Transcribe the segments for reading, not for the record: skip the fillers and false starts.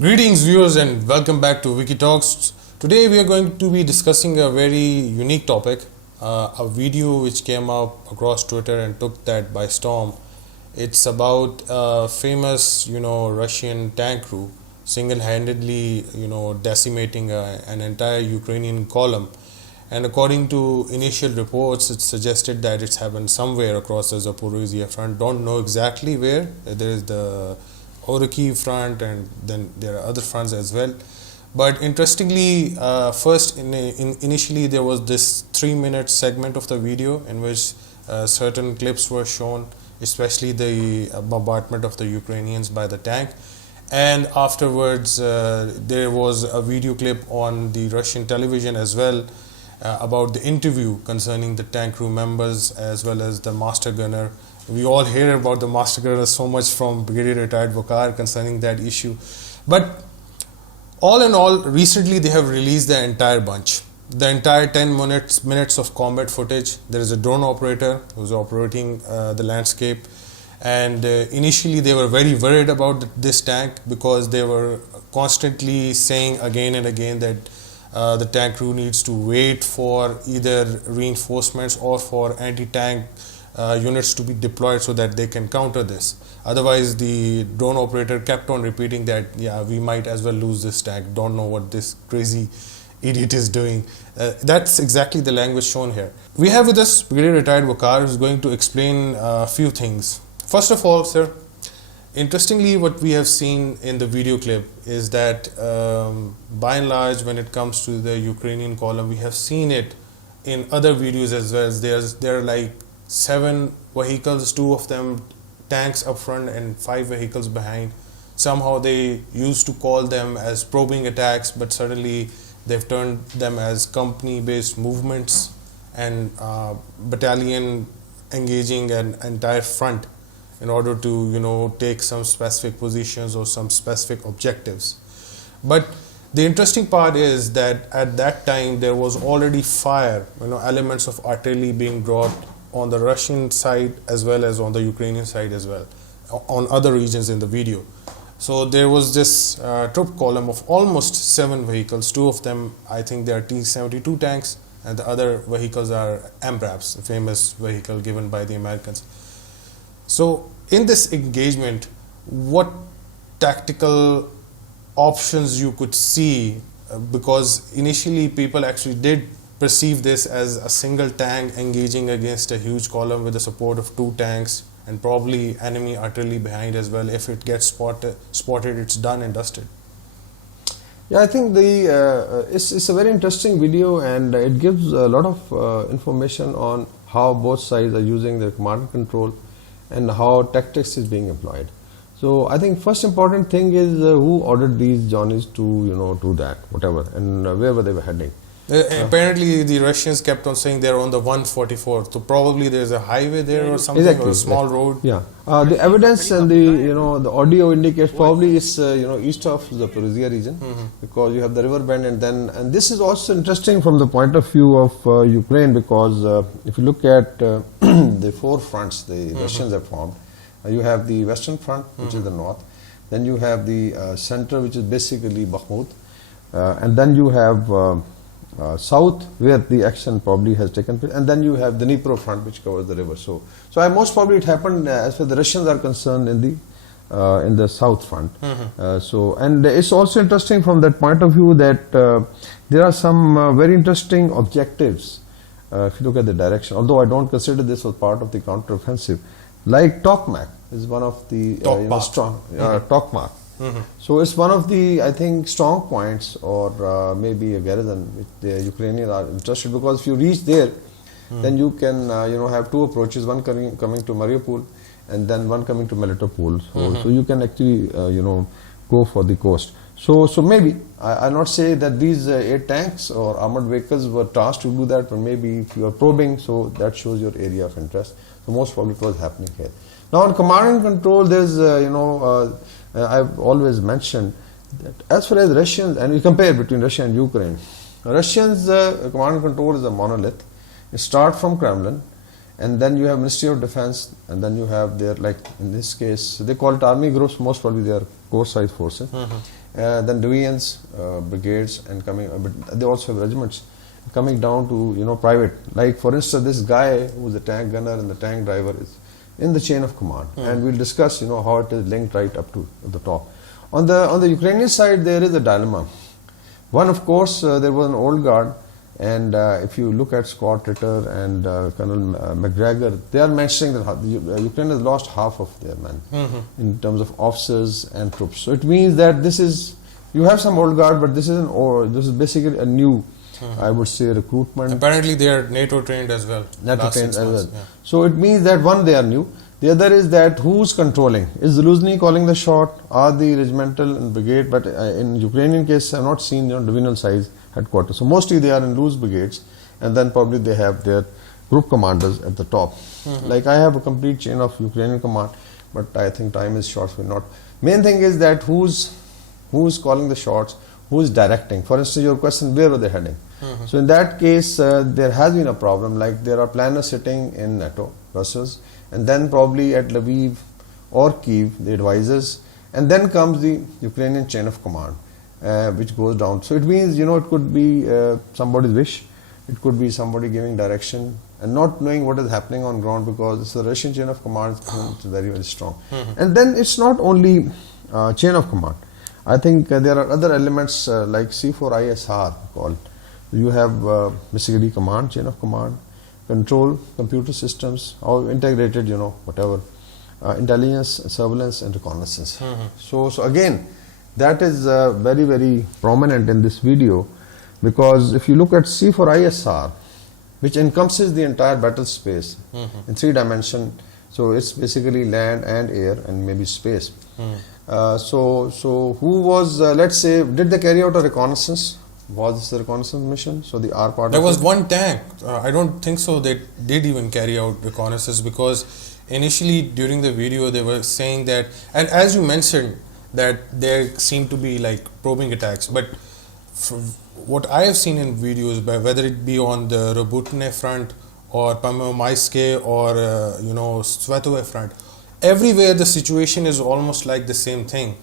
Greetings viewers and welcome back to Wiki Talks. Today we are going to be discussing a very unique topic, a video which came up across Twitter and took that by storm. It's about a famous, Russian tank crew single-handedly, decimating an entire Ukrainian column. And according to initial reports, it suggested that it's happened somewhere across the Zaporizhian front. Don't know exactly where. There is the Oriki front, and then there are other fronts as well. But interestingly, initially there was this 3-minute segment of the video in which certain clips were shown, especially the bombardment of the Ukrainians by the tank. And afterwards, there was a video clip on the Russian television as well about the interview concerning the tank crew members as well as the master gunner. We all hear about the master gunner so much from Brigadier Retired Vakar concerning that issue. But all in all, recently they have released the entire bunch. The entire 10 minutes of combat footage. There is a drone operator who's operating the landscape. And initially they were very worried about this tank because they were constantly saying again and again that the tank crew needs to wait for either reinforcements or for anti-tank units to be deployed so that they can counter this. Otherwise, the drone operator kept on repeating that, yeah, we might as well lose this tank. Don't know what this crazy idiot is doing. That's exactly the language shown here. We have with us Brigadier Retired Vakar, who's going to explain a few things. First of all, sir, interestingly, what we have seen in the video clip is that by and large, when it comes to the Ukrainian column, we have seen it in other videos as well. There are like 7 vehicles, 2 of them tanks up front and 5 vehicles behind. Somehow they used to call them as probing attacks, but suddenly they've turned them as company-based movements and battalion engaging an entire front in order to take some specific positions or some specific objectives. But the interesting part is that at that time there was already fire, elements of artillery being dropped on the Russian side as well as on the Ukrainian side as well, on other regions in the video. So there was this troop column of almost 7 vehicles. 2 of them, I think they are T-72 tanks, and the other vehicles are MRAPs, the famous vehicle given by the Americans. So in this engagement, what tactical options you could see, because initially people actually did perceive this as a single tank engaging against a huge column with the support of 2 tanks and probably enemy artillery behind as well. If it gets spotted, it's done and dusted. Yeah, I think it's a very interesting video, and it gives a lot of information on how both sides are using their command and control and how tactics is being employed. So I think first important thing is who ordered these Johnnies to do that, whatever, and where were they heading. Apparently the Russians kept on saying they're on the 144, so probably there's a highway there or something, exactly, or a small road. Yeah, the evidence and the audio indicates probably it's east of the Zaporizhia region, because you have the river bend, and this is also interesting from the point of view of Ukraine, because if you look at the 4 fronts the Russians have formed, you have the western front, which is the north, then you have the center, which is basically Bakhmut, and then you have south, where the action probably has taken place, and then you have the Dnipro front, which covers the river. So most probably it happened as far as the Russians are concerned in the south front. And it's also interesting from that point of view that there are some very interesting objectives if you look at the direction. Although I don't consider this was part of the counteroffensive, like Tokmak is one of the strong Tokmak. So it's one of the, I think, strong points, or maybe a garrison which the Ukrainians are interested, because if you reach there, then you can have 2 approaches, one coming to Mariupol and then one coming to Melitopol. So you can actually go for the coast. So maybe I'll not say that these 8 tanks or armored vehicles were tasked to do that, but maybe if you are probing, so that shows your area of interest. So most probably it was happening here. Now on command and control, there's I've always mentioned that as far as Russians, and we compare between Russia and Ukraine, Russians command and control is a monolith. It starts from Kremlin, and then you have Ministry of Defense, and then you have their, like in this case, they call it army groups, most probably they are corps size forces. then divisions, brigades, and coming. But they also have regiments coming down to private. Like for instance, this guy who is a tank gunner and the tank driver is in the chain of command, and we'll discuss how it is linked right up to the top. On the Ukrainian side, there is a dilemma. One, of course, there was an old guard, and if you look at Scott Ritter and Colonel McGregor, they are mentioning that Ukraine has lost half of their men in terms of officers and troops. So it means that you have some old guard, but this is basically a new, I would say, recruitment. Apparently they are NATO trained as well. NATO trained as well. Yeah. So it means that one, they are new. The other is that who's controlling? Is Zaluzny calling the shot? Are the regimental and brigade? But in Ukrainian case, I have not seen divisional size headquarters. So mostly they are in loose brigades, and then probably they have their group commanders at the top. Like I have a complete chain of Ukrainian command, but I think time is short, so we're not. Main thing is that who's calling the shots, who's directing. For instance, your question, where are they heading? So in that case, there has been a problem. Like there are planners sitting in NATO, Brussels, and then probably at Lviv or Kiev, the advisors, and then comes the Ukrainian chain of command, which goes down. So it means, it could be somebody's wish, it could be somebody giving direction and not knowing what is happening on ground, because the Russian chain of command is very, very strong. And then it's not only chain of command. I think there are other elements like C4ISR called. You have basically command, chain of command, control, computer systems, all integrated, whatever, intelligence, surveillance, and reconnaissance. So again, that is very, very prominent in this video, because if you look at C4ISR, which encompasses the entire battle space in 3 dimensions, so it's basically land and air and maybe space. So who was, let's say, did they carry out a reconnaissance? Was this a reconnaissance mission? So the R part. There was one tank. I don't think so they did even carry out reconnaissance, because initially during the video they were saying that, and as you mentioned, that there seemed to be like probing attacks. But what I have seen in videos, whether it be on the Robotne front or Pamomaiske or Svetove front, everywhere the situation is almost like the same thing.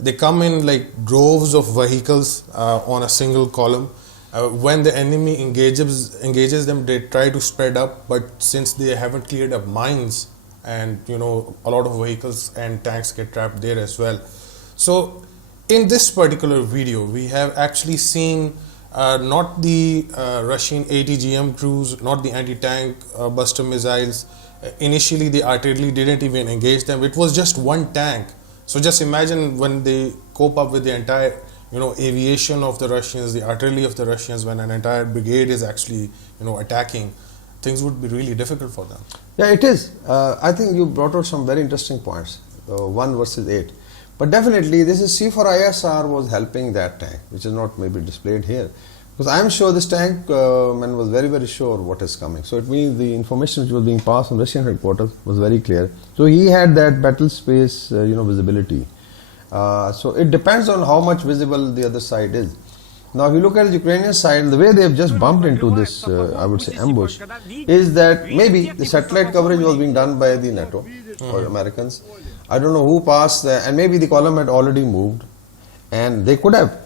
They come in like droves of vehicles on a single column. When the enemy engages them, they try to spread up, but since they haven't cleared up mines, and a lot of vehicles and tanks get trapped there as well. So in this particular video, we have actually seen not the Russian ATGM crews, not the anti-tank buster missiles. Initially the artillery didn't even engage them. It was just one tank. So just imagine when they cope up with the entire, aviation of the Russians, the artillery of the Russians, when an entire brigade is actually, attacking, things would be really difficult for them. Yeah, it is. I think you brought out some very interesting points, 1 versus 8. But definitely this is C4ISR was helping that tank, which is not maybe displayed here. Because I am sure this tank man was very, very sure what is coming. So it means the information which was being passed from Russian headquarters was very clear. So he had that battle space, visibility. So it depends on how much visible the other side is. Now, if you look at the Ukrainian side, the way they have just bumped into this, I would say, ambush, is that maybe the satellite coverage was being done by the NATO or Americans. I don't know who passed, and maybe the column had already moved, and they could have.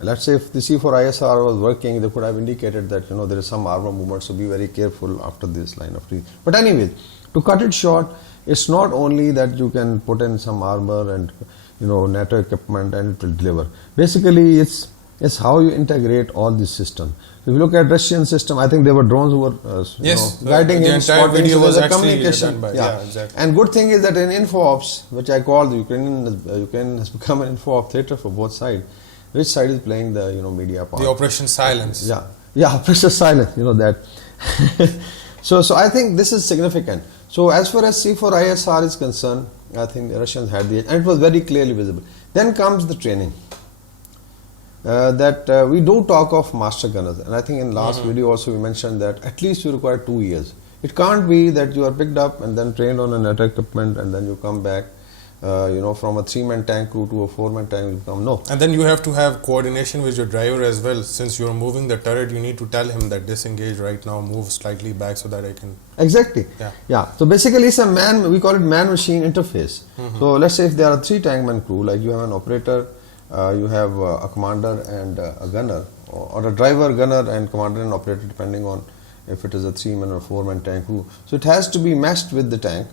Let's say if the C4ISR was working, they could have indicated that, there is some armor movement, so be very careful after this line of trees. But anyways, to cut it short, it's not only that you can put in some armor and, NATO equipment and it will deliver. Basically, it's how you integrate all these systems. If you look at Russian system, I think there were drones who were guiding in, spotting, so there's a communication. Exactly. And good thing is that in info ops, which I call the Ukraine has become an info op theater for both sides. Which side is playing the media part? The Operation Silence. Yeah, Operation Silence. That. So I think this is significant. So as far as C4ISR is concerned, I think the Russians had and it was very clearly visible. Then comes the training. That we do talk of master gunners, and I think in last video also we mentioned that at least you require 2 years. It can't be that you are picked up and then trained on an attack equipment and then you come back. From a 3-man tank crew to a 4-man tank, you come. No. And then you have to have coordination with your driver as well. Since you're moving the turret, you need to tell him that disengage right now, move slightly back so that I can. Exactly. Yeah. So basically, it's a we call it man-machine interface. So let's say if there are 3 tank man crew, like you have an operator, you have a commander and a gunner, or a driver, gunner, and commander and operator, depending on if it is a 3-man or 4-man tank crew. So it has to be matched with the tank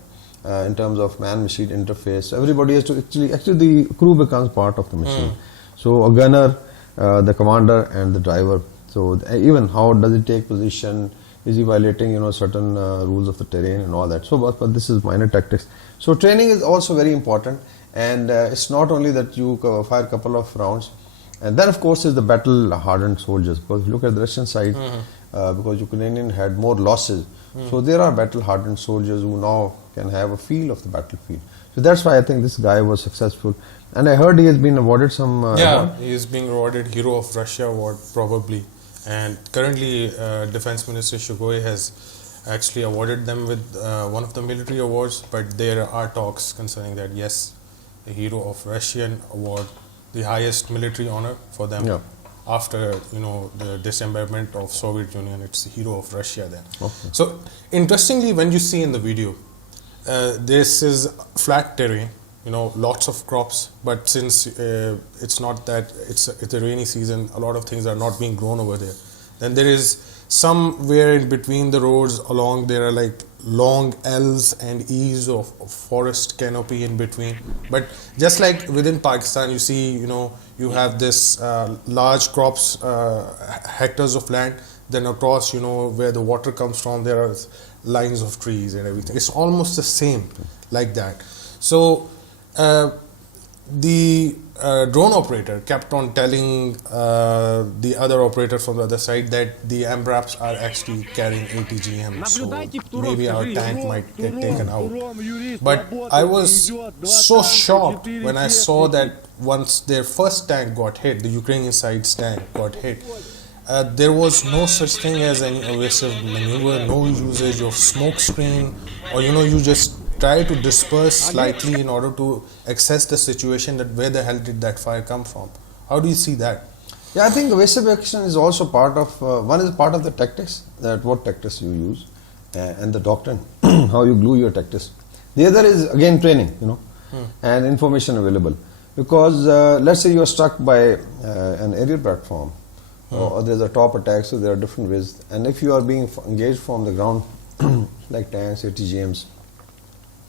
in terms of man-machine interface. So everybody has to actually the crew becomes part of the machine. So a gunner, the commander, and the driver. So even how does it take position? Is he violating certain rules of the terrain and all that? So but this is minor tactics. So training is also very important, and it's not only that you fire a couple of rounds, and then of course is the battle hardened soldiers. Because if you look at the Russian side, because Ukrainian had more losses, so there are battle hardened soldiers who now can have a feel of the battlefield. So that's why I think this guy was successful, and I heard he has been awarded some award. He is being awarded Hero of Russia award probably, and currently Defense Minister Shugoi has actually awarded them with one of the military awards, but there are talks concerning that yes, the Hero of Russian award, the highest military honor for them. Yeah. After the dismemberment of Soviet Union, it's the Hero of Russia then. Okay. So interestingly, when you see in the video, this is flat terrain, lots of crops, but since it's not that, it's a rainy season, a lot of things are not being grown over there. Then there is somewhere in between the roads along, there are like long L's and E's of forest canopy in between. But just like within Pakistan, you see, you have this large crops, hectares of land, then across, where the water comes from, there are lines of trees and everything. It's almost the same like that. So the drone operator kept on telling the other operator from the other side that the MRAPs are actually carrying ATGM, so maybe our tank might get taken out. But I was so shocked when I saw that once their first tank got hit, the Ukrainian side's tank got hit, there was no such thing as any evasive maneuver, no usage of smoke screen, or you just try to disperse slightly in order to assess the situation, that where the hell did that fire come from. How do you see that? Yeah, I think evasive action is also part of, one is part of the tactics, that what tactics you use, and the doctrine, how you glue your tactics. The other is again training, and information available. Because let's say you are struck by an aerial platform, or there's a top attack, so there are different ways. And if you are being engaged from the ground, like tanks, ATGMs,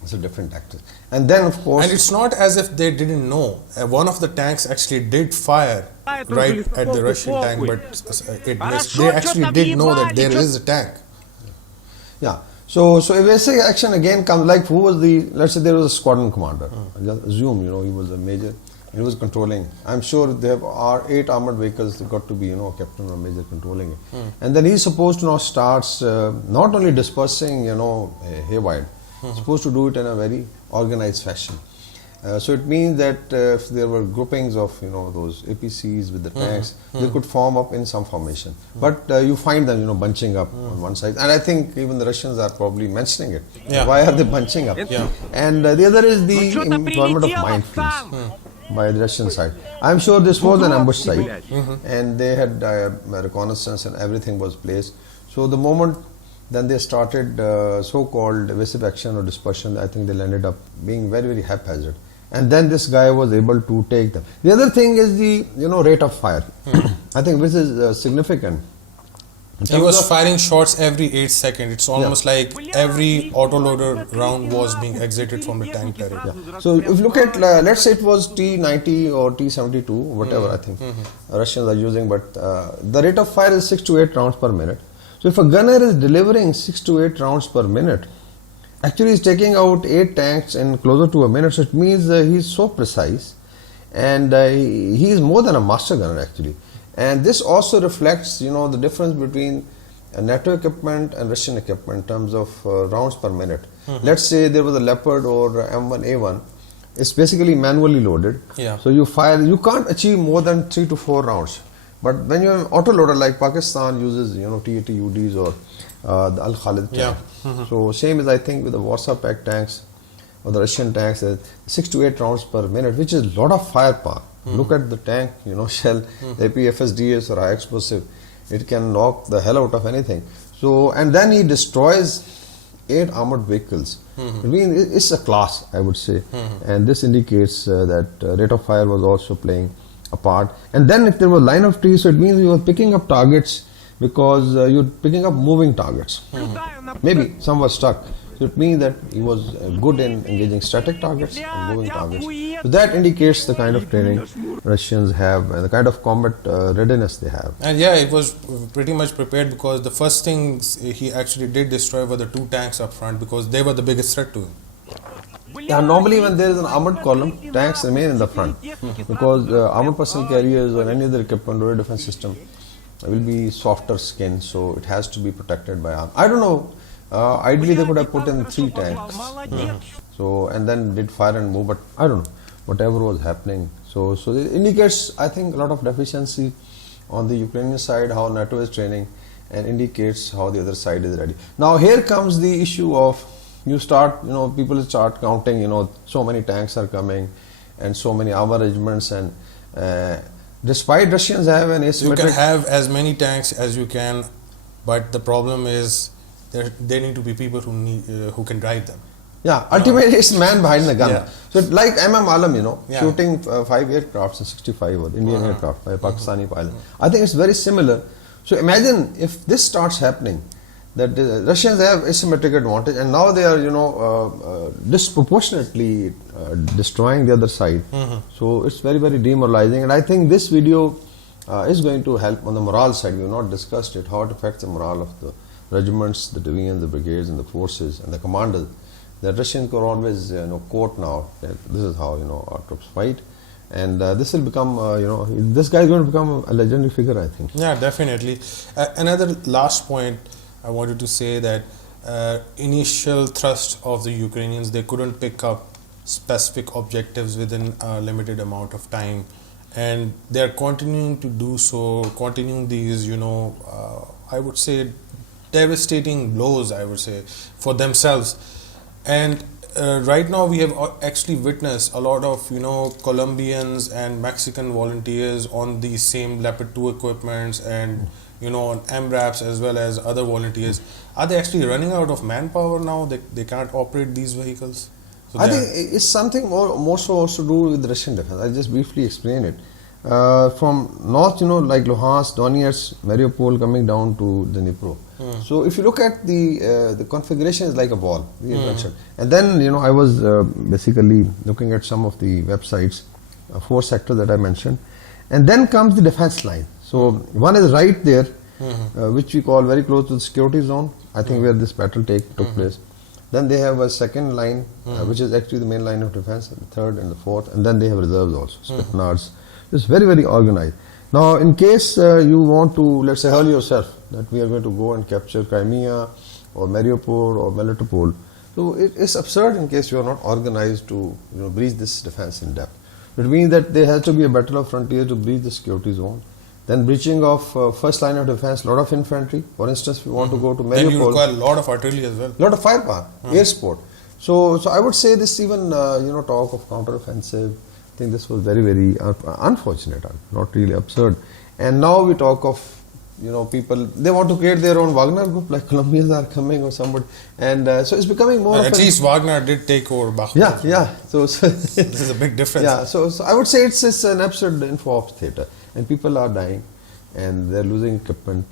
it's a different tactic. And then of course, and it's not as if they didn't know. One of the tanks actually did fire right at the Russian tank, but it missed. They actually did know that there is a tank. Yeah. So evasive action again comes, like who was let's say there was a squadron commander. Just assume, he was a major. He was controlling. I'm sure there are 8 armored vehicles. There got to be, a captain or major controlling it. And then he's supposed to now starts not only dispersing, haywire. Supposed to do it in a very organized fashion. So it means that if there were groupings of those APCs with the tanks, they could form up in some formation. But you find them bunching up on one side, and I think even the Russians are probably mentioning it. Yeah. Why are they bunching up? Yeah. And the other is the employment of minefields by the Russian side. I'm sure this was an ambush site, and they had reconnaissance and everything was placed. So the moment then they started so-called evasive action or dispersion, I think they ended up being very, very haphazard. And then this guy was able to take them. The other thing is the rate of fire. I think this is significant. He was firing shots every 8 seconds. It's almost like every autoloader round was being exited from the tank turret. Yeah. So if you look at, let's say it was T-90 or T-72, whatever I think Russians are using, but the rate of fire is 6 to 8 rounds per minute. So if a gunner is delivering 6 to 8 rounds per minute, actually he's taking out 8 tanks in closer to a minute. So it means he's so precise, and he is more than a master gunner actually. And this also reflects, the difference between NATO equipment and Russian equipment in terms of rounds per minute. Let's say there was a Leopard or M1A1. It's basically manually loaded. Yeah. So you can't achieve more than 3 to 4 rounds. But when you're an autoloader, like Pakistan uses, T-80UDs or the Al-Khalid tank. Yeah. So same as I think with the Warsaw Pact tanks or the Russian tanks, 6 to 8 rounds per minute, which is a lot of firepower. Look at the tank, shell, the APFSDS or high explosive. It can knock the hell out of anything. So, and then he destroys 8 armored vehicles. I mean, it's a class, I would say. And this indicates that rate of fire was also playing. apart. And then if there was line of trees, so it means you were picking up targets because you're picking up moving targets. Maybe some were stuck. So it means that he was good in engaging static targets and moving targets. So that indicates the kind of training Russians have and the kind of combat readiness they have. And yeah, it was pretty much prepared, because the first things he actually did destroy were the 2 tanks up front, because they were the biggest threat to him. Yeah, normally when there is an armored column, tanks remain in the front because armored personnel carriers or any other equipment or defense system will be softer skin, so it has to be protected by armor. I don't know. Ideally, they could have put in 3 tanks. So and then did fire and move, but I don't know. Whatever was happening, so it indicates, I think, a lot of deficiency on the Ukrainian side, how NATO is training, and indicates how the other side is ready. Now here comes the issue of people start counting. So many tanks are coming, and so many armor regiments, and despite Russians have an asymmetric. You can have as many tanks as you can, but the problem is there need to be people who can drive them. Yeah, ultimately it's man behind the gun. Yeah. So like MM Alam, Yeah. shooting 5 aircrafts in 65 with Indian aircraft by a Pakistani pilot. I think it's very similar. So imagine if this starts happening, that the Russians have asymmetric advantage, and now they are disproportionately destroying the other side. So it's very, very demoralizing, and I think this video is going to help on the morale side. We have not discussed it, how it affects the morale of the regiments, the divisions, the brigades, and the forces and the commanders. The Russians could always quote now that this is how our troops fight, and this will become this guy is going to become a legendary figure, I think. Yeah, definitely. Another last point I wanted to say, that initial thrust of the Ukrainians, they couldn't pick up specific objectives within a limited amount of time, and they are continuing to do so, continuing these I would say devastating blows, I would say, for themselves. And right now we have actually witnessed a lot of Colombians and Mexican volunteers on these same Leopard 2 equipments, and on MRAPs, as well as other volunteers. Are they actually running out of manpower now? They can't operate these vehicles? So I think it's something more so also to do with Russian defense. I'll just briefly explain it. From north, like Luhansk, Donetsk, Mariupol, coming down to the Dnipro. So if you look at the configuration is like a ball, we mentioned. And then I was basically looking at some of the websites, 4 sectors that I mentioned, and then comes the defense line. So one is right there, which we call very close to the security zone, I think, where this battle took place. Then they have a second line, which is actually the main line of defense, the third and the fourth, and then they have reserves also, Spetsnaz. It's very, very organized. Now, in case you want to, let's say, hurl yourself that we are going to go and capture Crimea or Mariupol or Melitopol, so it's absurd in case you are not organized to breach this defense in depth. It means that there has to be a battle of frontier to breach the security zone. Then breaching of first line of defense, lot of infantry. For instance, if you want to go to Mariupol, then you require a lot of artillery as well. Lot of firepower, air support. So I would say this even talk of counter-offensive. I think this was very, very unfortunate, not really absurd. And now we talk of people, they want to create their own Wagner group, like Colombians are coming or somebody, and so it's becoming more. At least Wagner did take over Bakhmut. Yeah. So this is a big difference. Yeah. So I would say it's an absurd info ops theater, and people are dying, and they're losing equipment.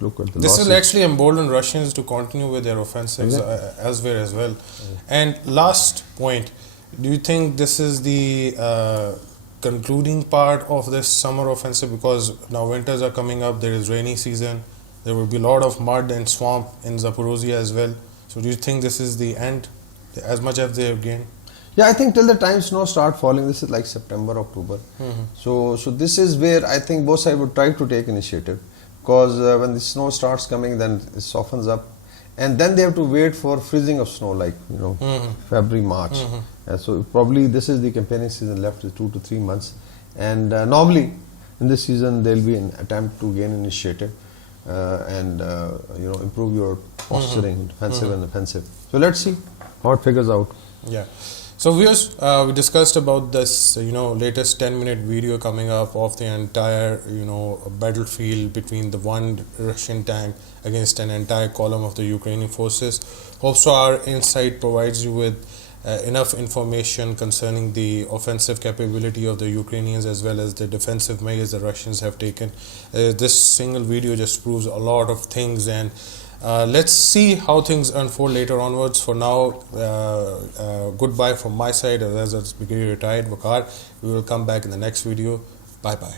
Look at the this losses. will actually embolden Russians to continue with their offensives elsewhere as well. And last point, do you think this is the concluding part of this summer offensive? Because now winters are coming up, there is rainy season, there will be a lot of mud and swamp in Zaporizhia as well. So do you think this is the end, as much as they have gained? Yeah, I think till the time snow start falling, this is like September, October. So this is where I think both sides would try to take initiative, because when the snow starts coming, then it softens up, and then they have to wait for freezing of snow, like February, March. So probably this is the campaigning season left is 2 to 3 months, and normally in this season there will be an attempt to gain initiative and improve your posturing, defensive and offensive. So let's see how it figures out. Yeah. So viewers, we discussed about this latest 10-minute video coming up of the entire battlefield between the one Russian tank against an entire column of the Ukrainian forces. Hope so our insight provides you with enough information concerning the offensive capability of the Ukrainians as well as the defensive measures the Russians have taken. This single video just proves a lot of things, and let's see how things unfold later onwards. For now, goodbye from my side as Brigadier Retired Vakar. We will come back in the next video. Bye bye.